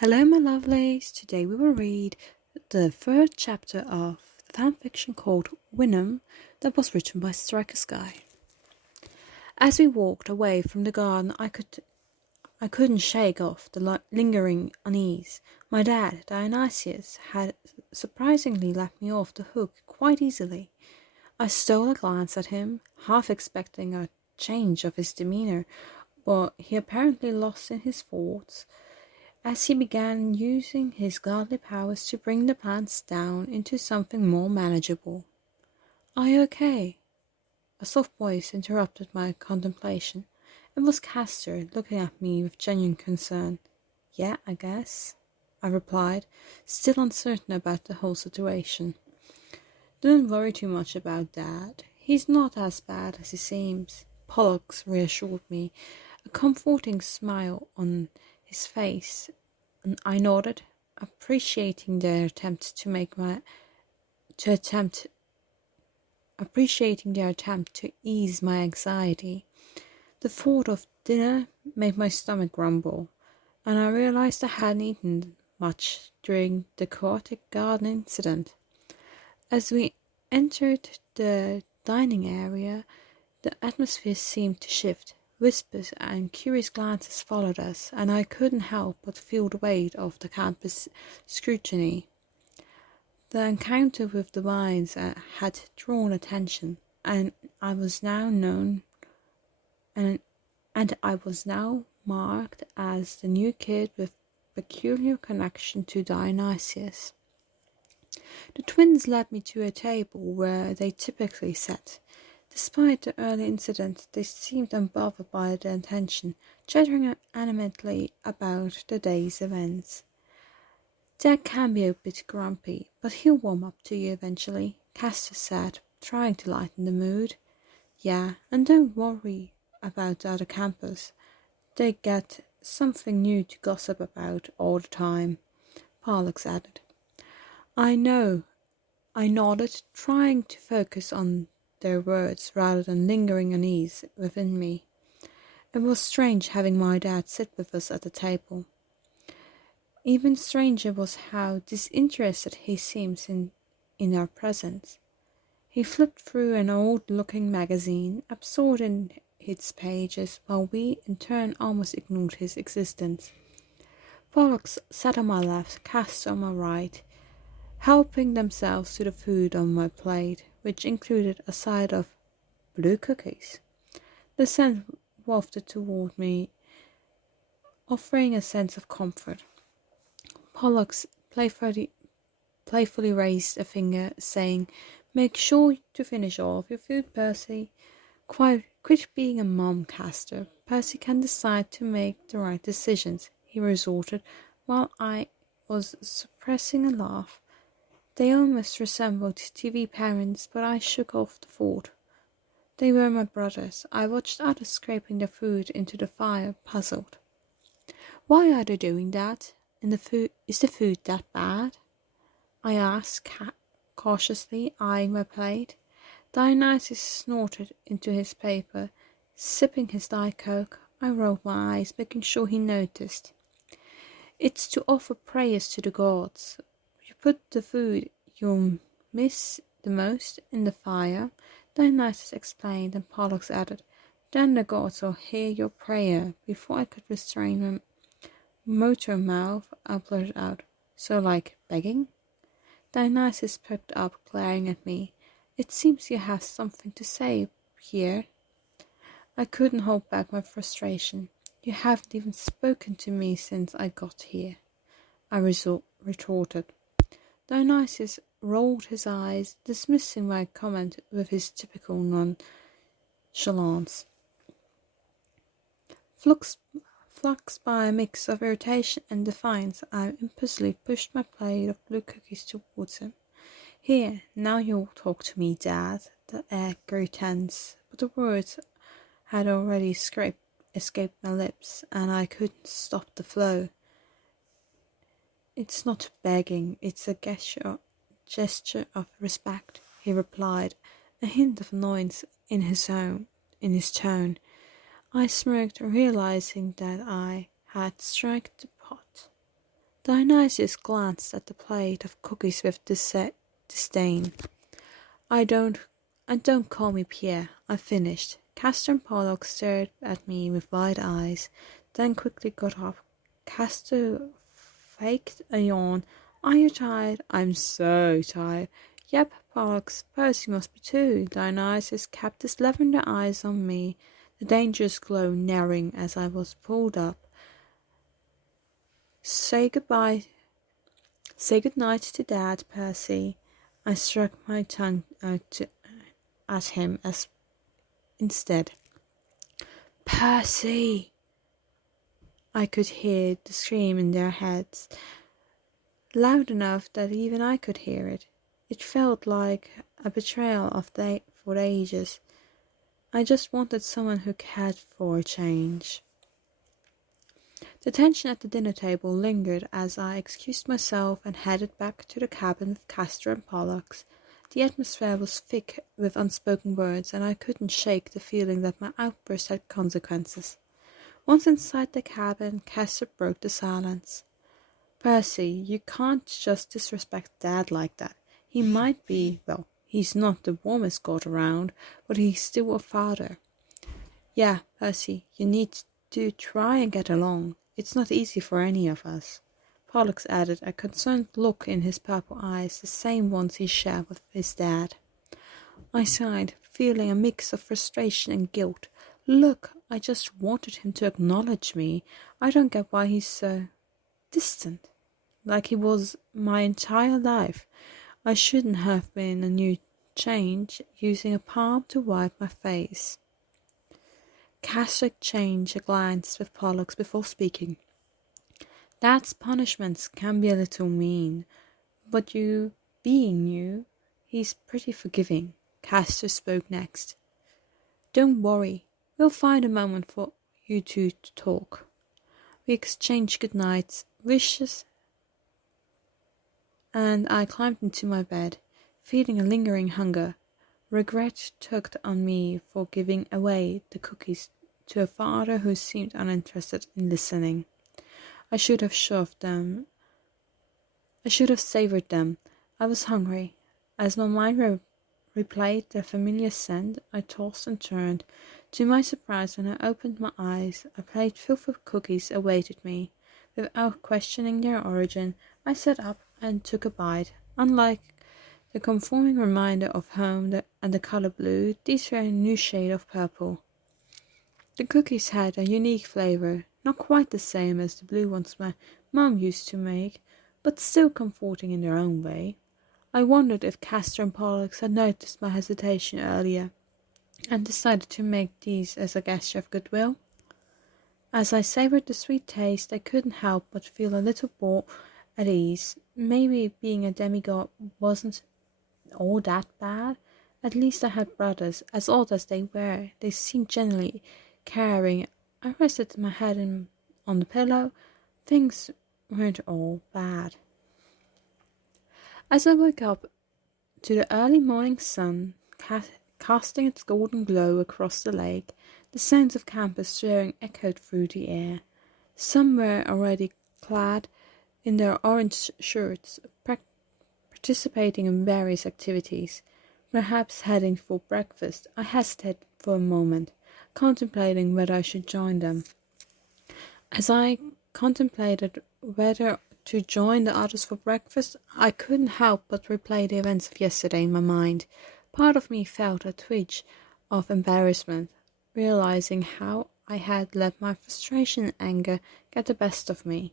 Hello, my lovelies. Today we will read the third chapter of the fanfiction called Vinum that was written by Striker Sky. As we walked away from the garden, I couldn't shake off the lingering unease. My dad, Dionysus, had surprisingly let me off the hook quite easily. I stole a glance at him, half expecting a change of his demeanour, but he apparently lost in his thoughts as he began using his godly powers to bring the plants down into something more manageable. "Are you okay?" A soft voice interrupted my contemplation. It was Castor, looking at me with genuine concern. "Yeah, I guess," I replied, still uncertain about the whole situation. "Don't worry too much about Dad. He's not as bad as he seems," Pollux reassured me, a comforting smile on his face, and I nodded, appreciating their attempt to ease my anxiety. The thought of dinner made my stomach grumble, and I realized I hadn't eaten much during the chaotic garden incident. As we entered the dining area, the atmosphere seemed to shift. Whispers and curious glances followed us, and I couldn't help but feel the weight of the campus scrutiny. The encounter with the vines had drawn attention, and I was now marked as the new kid with peculiar connection to Dionysus. The twins led me to a table where they typically sat. Despite the early incident, they seemed unbothered by the attention, chattering animatedly about the day's events. "Dad can be a bit grumpy, but he'll warm up to you eventually," Castor said, trying to lighten the mood. "Yeah, and don't worry about the other campers. They get something new to gossip about all the time," Pollux added. "I know," I nodded, trying to focus on their words rather than lingering unease within me. It was strange having my dad sit with us at the table. Even stranger was how disinterested he seems in our presence. He flipped through an old-looking magazine, absorbed in its pages, while we, in turn, almost ignored his existence. Pollux sat on my left, Castor on my right, helping themselves to the food on my plate, which included a side of blue cookies. The scent wafted toward me, offering a sense of comfort. Pollux playfully raised a finger, saying, "Make sure to finish all of your food, Percy. Quit being a mom, Castor. Percy can decide to make the right decisions," he resorted, while I was suppressing a laugh. They almost resembled TV parents, but I shook off the thought. They were my brothers. I watched others scraping their food into the fire, puzzled. "Why are they doing that? Is the food that bad?" I asked cautiously, eyeing my plate. Dionysus snorted into his paper, sipping his Diet Coke. I rolled my eyes, making sure he noticed. "It's to offer prayers to the gods. You put the food you'll miss the most in the fire," Dionysus explained, and Pollux added, "Then the gods will hear your prayer." Before I could restrain my motor mouth, I blurted out, "So like begging?" Dionysus perked up, glaring at me. "It seems you have something to say here." I couldn't hold back my frustration. "You haven't even spoken to me since I got here," I retorted. Dionysus rolled his eyes, dismissing my comment with his typical nonchalance. Fluxed by a mix of irritation and defiance, I impulsively pushed my plate of blue cookies towards him. "Here, now you'll talk to me, Dad." The air grew tense, but the words had already escaped my lips, and I couldn't stop the flow. "It's not begging, it's a gesture of respect," he replied, a hint of annoyance in his tone. I smirked, realizing that I had struck the pot. Dionysus glanced at the plate of cookies with disdain. And don't call me Pierre, I finished. Castor and Pollux stared at me with wide eyes, then quickly got up. Castor faked a yawn. Are you tired? I'm so tired. Yep, Pollux, Percy must be too. Dionysus kept his lavender eyes on me, the dangerous glow narrowing as I was pulled up. Say good night to Dad, Percy. I struck my tongue out at him instead. Percy! I could hear the scream in their heads, loud enough that even I could hear it. It felt like a betrayal for ages. I just wanted someone who cared for a change. The tension at the dinner table lingered as I excused myself and headed back to the cabin with Castor and Pollux. The atmosphere was thick with unspoken words, and I couldn't shake the feeling that my outburst had consequences. Once inside the cabin, Castor broke the silence. Percy, you can't just disrespect Dad like that. He might be, well, he's not the warmest god around, but he's still a father. Yeah, Percy, you need to try and get along. It's not easy for any of us. Pollux added, a concerned look in his purple eyes, the same ones he shared with his dad. I sighed, feeling a mix of frustration and guilt. Look, I just wanted him to acknowledge me. I don't get why he's so distant, like he was my entire life. I shouldn't have been a new change, using a palm to wipe my face. Castor exchanged a glance with Pollux before speaking. Dad's punishments can be a little mean, but you, being you, he's pretty forgiving. Castor spoke next. Don't worry, we'll find a moment for you two to talk. We exchanged good nights, wishes, and I climbed into my bed, feeling a lingering hunger. Regret tugged on me for giving away the cookies to a father who seemed uninterested in listening. I should have shoved them. I should have savored them. I was hungry. As my mind replayed their familiar scent, I tossed and turned. To my surprise, when I opened my eyes, a plate filled with cookies awaited me. Without questioning their origin, I sat up and took a bite. Unlike the conforming reminder of home and the color blue, these were a new shade of purple. The cookies had a unique flavor, not quite the same as the blue ones my mom used to make, but still comforting in their own way. I wondered if Castor and Pollux had noticed my hesitation earlier, and decided to make these as a gesture of goodwill. As I savored the sweet taste, I couldn't help but feel a little more at ease. Maybe being a demigod wasn't all that bad. At least I had brothers, as odd as they were. They seemed genuinely caring. I rested my head on the pillow. Things weren't all bad. As I woke up to the early morning sun casting its golden glow across the lake, the sounds of campus stirring echoed through the air. Some were already clad in their orange shirts, participating in various activities, perhaps heading for breakfast. I hesitated for a moment, contemplating whether I should join them. As I contemplated whether to join the others for breakfast, I couldn't help but replay the events of yesterday in my mind. Part of me felt a twinge of embarrassment, realizing how I had let my frustration and anger get the best of me.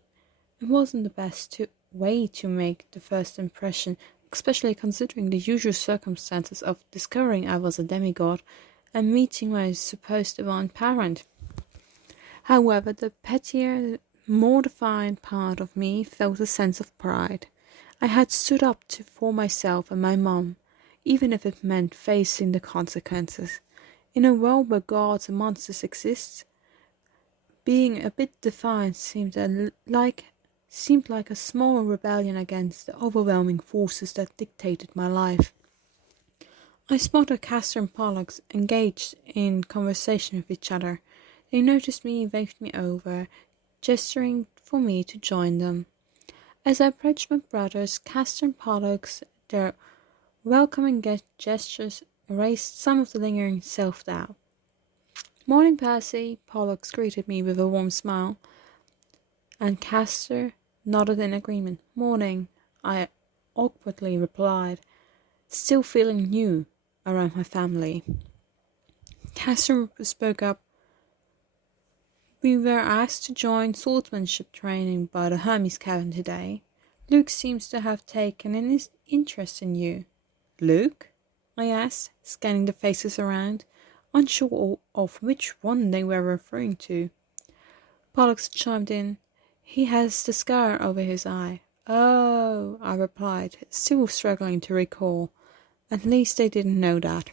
It wasn't the best way to make the first impression, especially considering the usual circumstances of discovering I was a demigod and meeting my supposed divine parent. However, the pettier, more defiant part of me felt a sense of pride. I had stood up for myself and my mom, even if it meant facing the consequences. In a world where gods and monsters exist, being a bit defiant seemed like a small rebellion against the overwhelming forces that dictated my life. I spotted Castor and Pollux engaged in conversation with each other. They noticed me and waved me over, gesturing for me to join them. As I approached my brothers, Castor and Pollux, their welcoming gestures erased some of the lingering self-doubt. "Morning, Percy," Pollux greeted me with a warm smile, and Castor nodded in agreement. "Morning," I awkwardly replied, still feeling new around my family. Castor spoke up. "We were asked to join swordsmanship training by the Hermes cabin today. Luke seems to have taken an interest in you." "Luke?" I asked, scanning the faces around, unsure of which one they were referring to. Pollux chimed in. "He has the scar over his eye." "Oh," I replied, still struggling to recall. At least they didn't know that.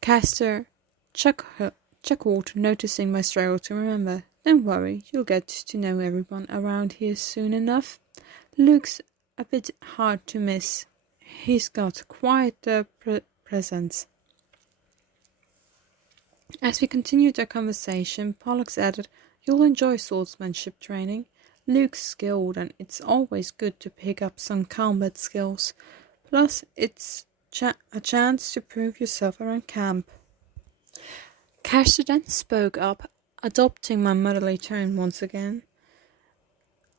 Castor chuckled, noticing my struggle to remember. "Don't worry, you'll get to know everyone around here soon enough. Luke's a bit hard to miss. He's got quite a presence." As we continued our conversation, Pollux added, "You'll enjoy swordsmanship training. Luke's skilled, and it's always good to pick up some combat skills. Plus, it's a chance to prove yourself around camp." Castor then spoke up, adopting my motherly tone once again.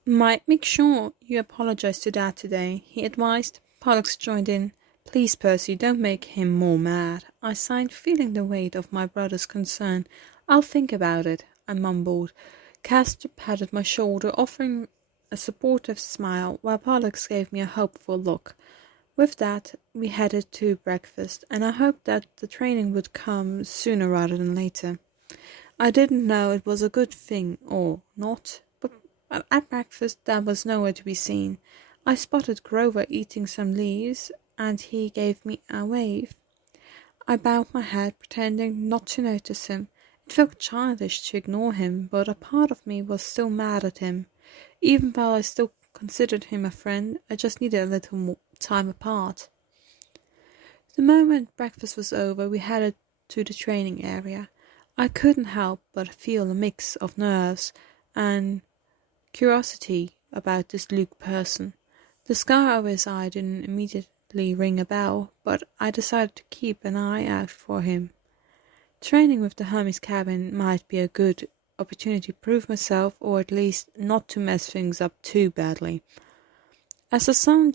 "Make sure you apologize to Dad today," he advised. Pollux joined in. "Please, Percy, don't make him more mad," I sighed, feeling the weight of my brother's concern. "I'll think about it," I mumbled. Castor patted my shoulder, offering a supportive smile, while Pollux gave me a hopeful look. With that, we headed to breakfast, and I hoped that the training would come sooner rather than later. I didn't know it was a good thing or not, but at breakfast Dad was nowhere to be seen. I spotted Grover eating some leaves, and he gave me a wave. I bowed my head, pretending not to notice him. It felt childish to ignore him, but a part of me was still mad at him. Even while I still considered him a friend, I just needed a little more time apart. The moment breakfast was over, we headed to the training area. I couldn't help but feel a mix of nerves and curiosity about this Luke person. The scar over his eye didn't immediately ring a bell, but I decided to keep an eye out for him. Training with the Hermes cabin might be a good opportunity to prove myself, or at least not to mess things up too badly. As the sun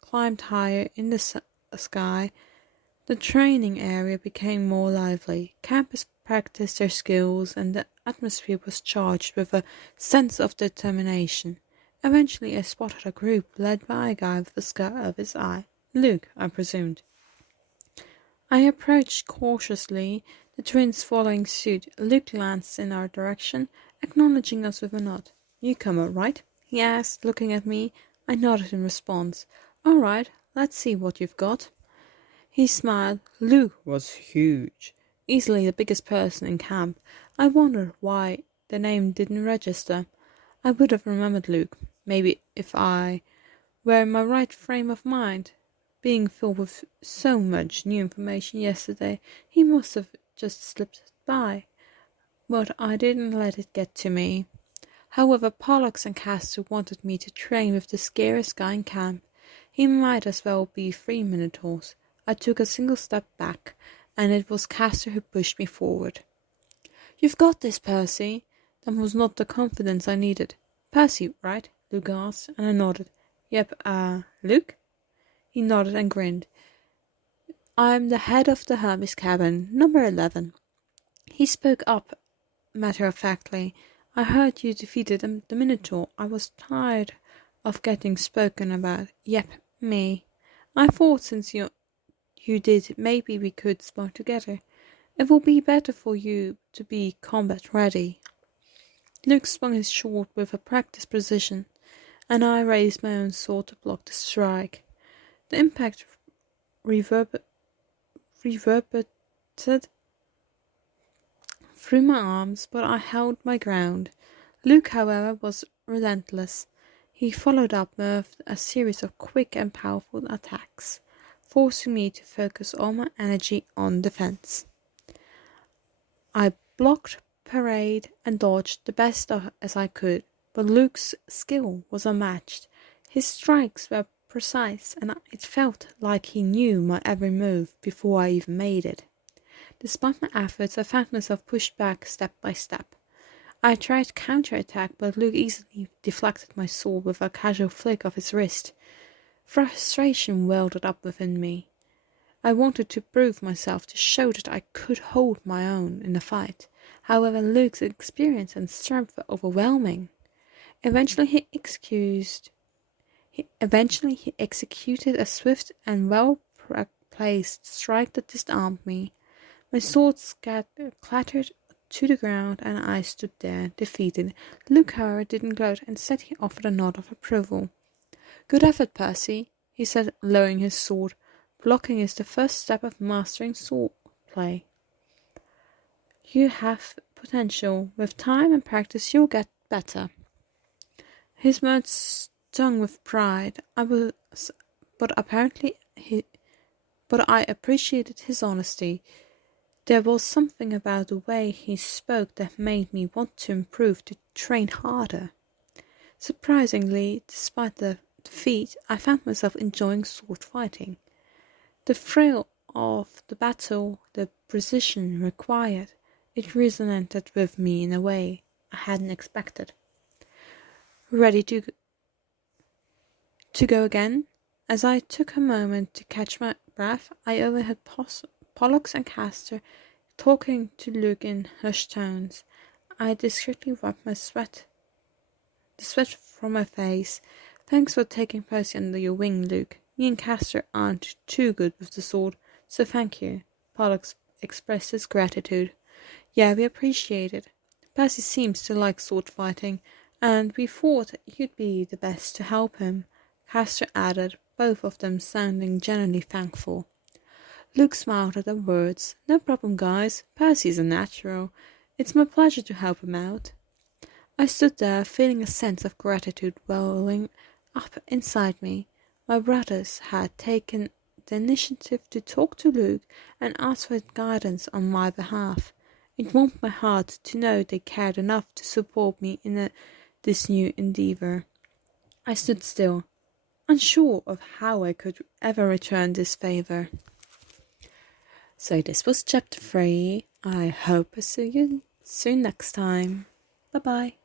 climbed higher in the sky, the training area became more lively. Campers practiced their skills, and the atmosphere was charged with a sense of determination. Eventually, I spotted a group led by a guy with a scar over his eye. Luke, I presumed. I approached cautiously, the twins following suit. Luke glanced in our direction, acknowledging us with a nod. "Newcomer, right?" he asked, looking at me. I nodded in response. "All right, let's see what you've got." He smiled. Luke was huge, easily the biggest person in camp. I wondered why the name didn't register. I would have remembered Luke, maybe if I were in my right frame of mind. Being filled with so much new information yesterday, he must have just slipped by. But I didn't let it get to me. However, Pollux and Castor wanted me to train with the scariest guy in camp. He might as well be 3 Minotaurs. I took a single step back, and it was Castor who pushed me forward. "You've got this, Percy." That was not the confidence I needed. "Percy, right?" Luke asked, and I nodded. "Yep, Luke?" He nodded and grinned. "I'm the head of the Hermes cabin, number 11. He spoke up matter-of-factly. "I heard you defeated the Minotaur. I was tired of getting spoken about." "Yep, me. I thought since you did, maybe we could spar together. It will be better for you to be combat ready." Luke swung his sword with a practiced precision, and I raised my own sword to block the strike. The impact reverberated through my arms, but I held my ground. Luke, however, was relentless. He followed up with a series of quick and powerful attacks, forcing me to focus all my energy on defense. I blocked, parried, and dodged the best as I could, but Luke's skill was unmatched. His strikes were precise, and it felt like he knew my every move before I even made it. Despite my efforts, I found myself pushed back step by step. I tried to counterattack, but Luke easily deflected my sword with a casual flick of his wrist. Frustration welled up within me. I wanted to prove myself, to show that I could hold my own in the fight. However, Luke's experience and strength were overwhelming. Eventually he executed a swift and well-placed strike that disarmed me. My sword clattered to the ground, and I stood there, defeated. Luke, however, didn't gloat. Instead, he offered a nod of approval. "Good effort, Percy," he said, lowering his sword. "Blocking is the first step of mastering sword play. You have potential. With time and practice, you'll get better." His words stung with pride. But I appreciated his honesty. There was something about the way he spoke that made me want to improve, to train harder. Surprisingly, despite the defeat, I found myself enjoying sword fighting. The thrill of the battle, the precision required, it resonated with me in a way I hadn't expected. Ready to go again? As I took a moment to catch my breath, I overheard Pollux and Castor talking to Luke in hushed tones. I discreetly wiped the sweat from my face. "Thanks for taking Percy under your wing, Luke. Me and Castor aren't too good with the sword, so thank you." Pollux expressed his gratitude. "Yeah, we appreciate it. Percy seems to like sword fighting, and we thought you'd be the best to help him," Castor added, both of them sounding genuinely thankful. Luke smiled at the words. "No problem, guys. Percy's a natural. It's my pleasure to help him out." I stood there, feeling a sense of gratitude welling up inside me. My brothers had taken the initiative to talk to Luke and ask for guidance on my behalf. It warmed my heart to know they cared enough to support me in this new endeavor. I stood still, unsure of how I could ever return this favor. So this was chapter 3. I hope I see you soon next time. Bye bye.